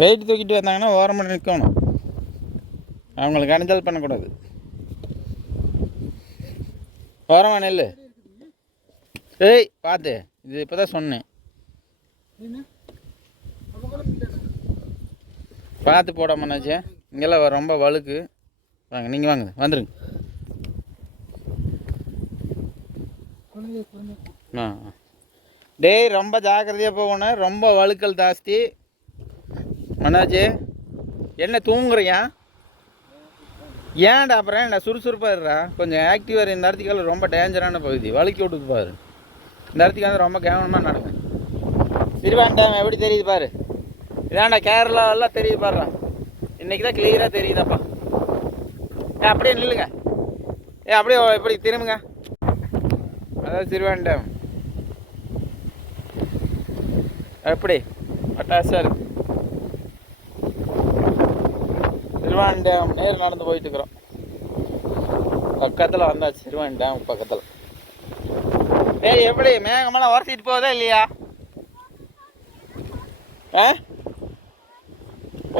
Wait தூக்கிட்டு வந்தாங்கன்னா ஓரமாக நிற்கணும். அவங்களுக்கு அணிஞ்சல் பண்ணக்கூடாது. ஓரமாக நெல். ஏய் பார்த்து, இது இப்போ தான் சொன்னேன். பார்த்து போட மன்னாச்சே. இங்கெல்லாம் ரொம்ப வழுக்கு. வாங்க, நீங்கள் வாங்க, வந்துடுங்க. ஆ டேய், ரொம்ப ஜாக்கிரதையாக போகணும். ரொம்ப வழுக்கல் ஜாஸ்தி. மன்னாச்சே, என்ன தூங்குறியா? ஏன்டா அப்புறம் என்ன சுறுசுறுப்பாக இருறா. கொஞ்சம் ஆக்டிவாக. இந்த இடத்துக்கு ரொம்ப டேஞ்சரான பகுதி. வழுக்கி விட்டுது பாரு. இந்த இடத்துக்கு வந்து ரொம்ப கவனமாக நடக்கும். சிறுவான் டேம் எப்படி தெரியுது பாரு. இதாண்டா கேரளாவெல்லாம் தெரியுது பாருடா. இன்றைக்கி தான் கிளியராக தெரியுதாப்பா. அப்படியே நில்லுங்க. அப்படியே இப்படி திரும்புங்க. அதாவது சிறுவான் டேம் எப்படி அட்டாச்சாக இருக்குது. சிறுவான் டேம் நேர் நடந்து போயிட்டுருக்குறோம். பக்கத்தில் வந்தாச்சு. சிறுவான் டேம் பக்கத்தில். ஏய், எப்படி மேகமெல்லாம் உரசிட்டு போகுதா இல்லையா?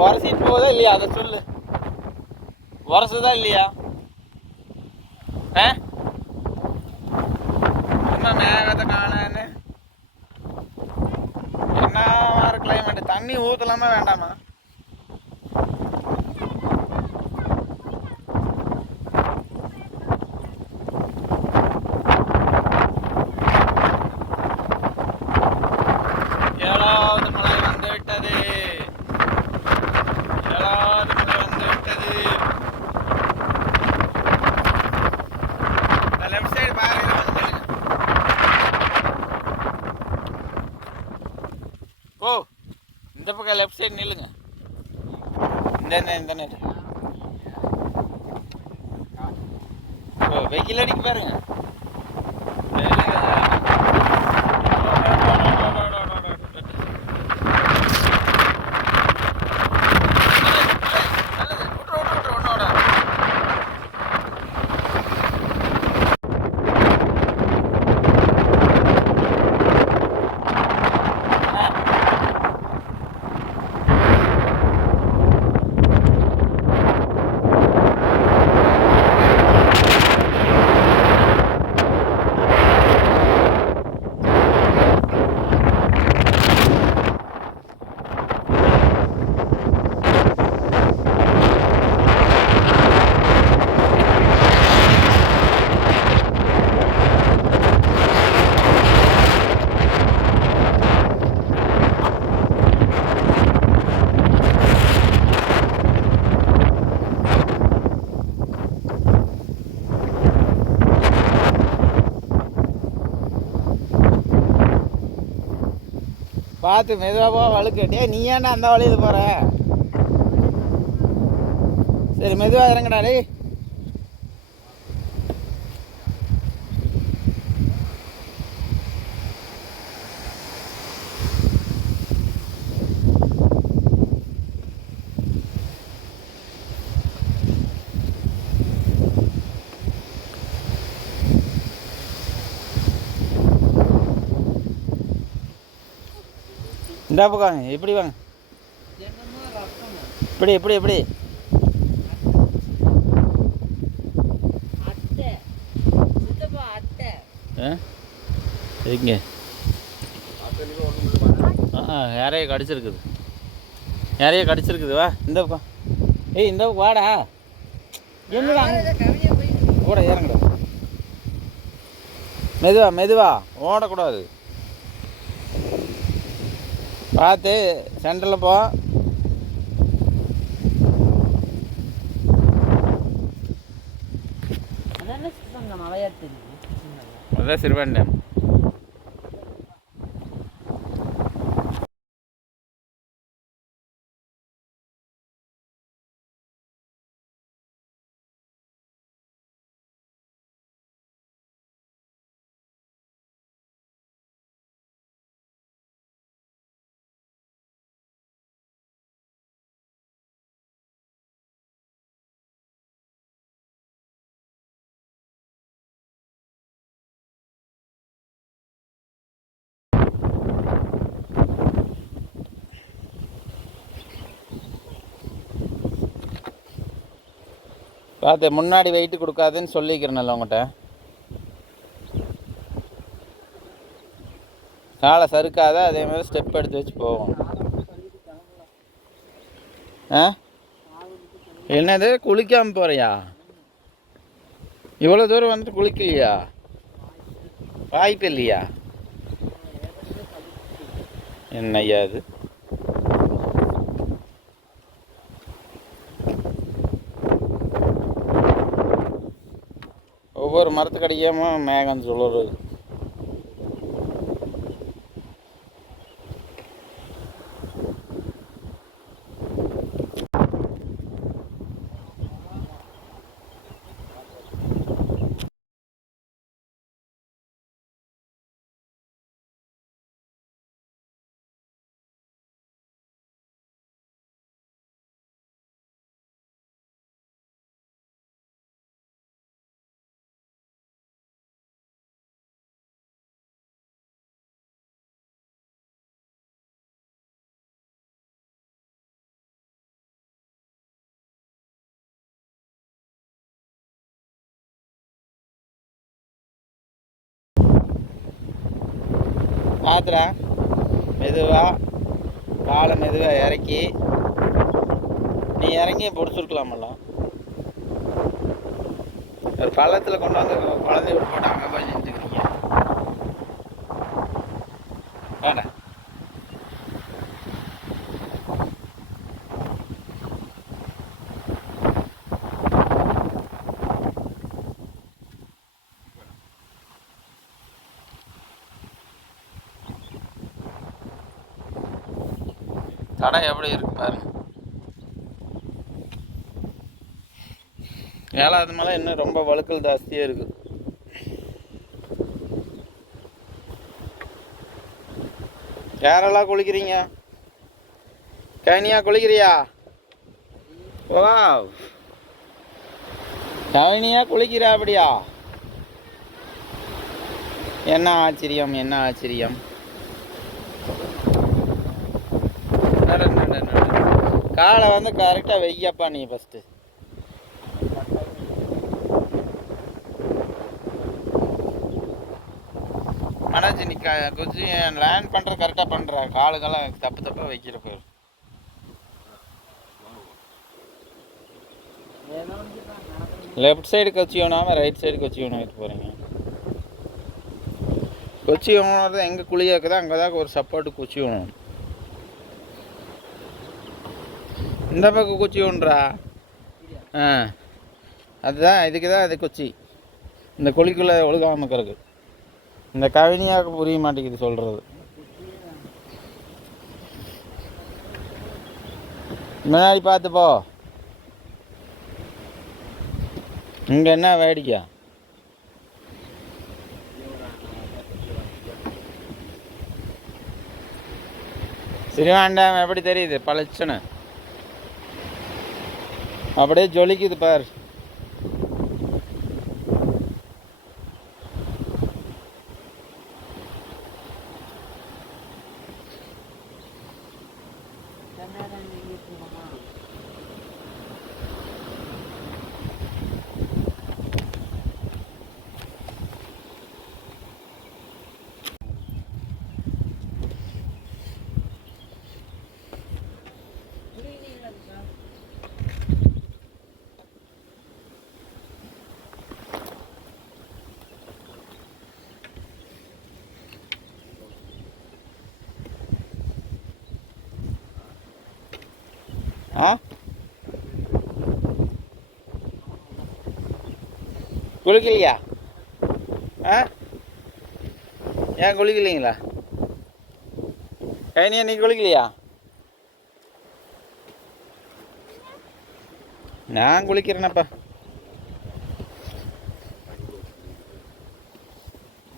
உரசிட்டு போகுதா இல்லையா? அதை சொல்லு. உரசுதா இல்லையா? சும்மா மேகத்தை காணன்னு என்ன மாதிரி கிளைமேட். தண்ணி ஊற்றலாமா வேண்டாமா? ஏழாவது மழை வந்து விட்டது. ஏழாவது மழை வந்து விட்டது. லெஃப்ட் சைடு பாருங்க. ஓ, இந்த பக்கம் லெஃப்ட் சைடு நில்லுங்க. இந்த நேரம் ஓ, வெயில் அடிக்க பாருங்க. பார்த்து மெதுவாக வழுக்கட்டே. நீ ஏன்டா அந்த வழியில் போகிற? சரி, மெதுவாக இறங்கடா. டே, இந்த பக்கம் வாங்க. இப்படி வாங்க. இப்படி இப்படி இப்படி சரிங்க. யாரையே கடிச்சிருக்குது. யாரையே கடிச்சிருக்குது. வா இந்த பக்கம். ஏய், இந்த பக்கம் வாடா. என்னடா கூட இறங்கடா. மெதுவா மெதுவா ஓடக்கூடாது. பார்த்து சென்டரில் போ. அதான் சிறுவான் டேம். பார்த்து முன்னாடி வெயிட்டு கொடுக்காதுன்னு சொல்லிக்கிறேன்ல உங்கள்கிட்ட. காலை சறுக்காத, அதே மாதிரி ஸ்டெப் எடுத்து வச்சு போவோம். ஆ என்னது குளிக்காமல் போகிறியா? இவ்வளோ தூரம் வந்துட்டு குளிக்கலையா? வாய்ப்பு இல்லையா? என்னய்யா அது? ஒவ்வொரு மரத்துக்கடியாமல் மேகம் சொல்லுறது. பார்த்துடா, மெதுவாக காலை மெதுவாக இறக்கி. நீ இறங்கி பிடிச்சிருக்கலாமல்ல. ஒரு பள்ளத்தில் கொண்டு வந்து குழந்தைய விட்டு போட்டு அங்கே போய் நின்றுக்கிறீங்க. வேண்டாம். தடை எப்படி இருக்கு பாருங்க. 7வது மலை இன்னும் ரொம்ப வழுக்கல் ஜாஸ்தியாக இருக்குது. யாரெல்லாம் குளிக்கிறீங்க? கவினியா குளிக்கிறியா? வா, கவினியா குளிக்கிறா? அப்படியா? என்ன ஆச்சரியம், என்ன ஆச்சரியம். காலை வந்து கரெக்டாக வெய்யப்பா நீ ஃபஸ்ட்டு. மனோஜ் நீ கொஞ்சம் லேண்ட் பண்ணுற கரெக்டாக பண்ணுற. காலுக்கெல்லாம் தப்பு தப்பாக வைக்கிற பேர். லெஃப்ட் சைடு கொச்சி ஓனாமல் ரைட் சைடு கொச்சி ஓனாகிட்டு போகிறீங்க. கொச்சி ஓனது எங்கே குழியாக இருக்குதோ அங்கே தான் ஒரு சப்போர்ட்டு கொச்சி ஓணும். இந்த பக்கம் கொச்சி ஒன்றா? ஆ, அதுதான், இதுக்கு தான் அது கொச்சி. இந்த குழிக்குள்ளே ஒழுகாமல் இருக்கிறது. இந்த கவினியாவுக்கு புரிய மாட்டேங்குது சொல்கிறது. முன்னாடி பார்த்து போ. இங்கே என்ன வேடிக்கை? ஸ்ரீவாண்டம் எப்படி தெரியுது? பளிச்சுன்னு அப்படியே ஜொலிக்குது பார். ஆ, குளிக்கலையா? ஆ, ஏன் குளிக்கலைங்களா? கைனியா நீ குளிக்கலையா? நான் குளிக்கிறேனப்பா.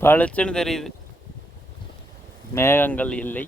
பளிச்சுன்னு தெரியுது, மேகங்கள் இல்லை.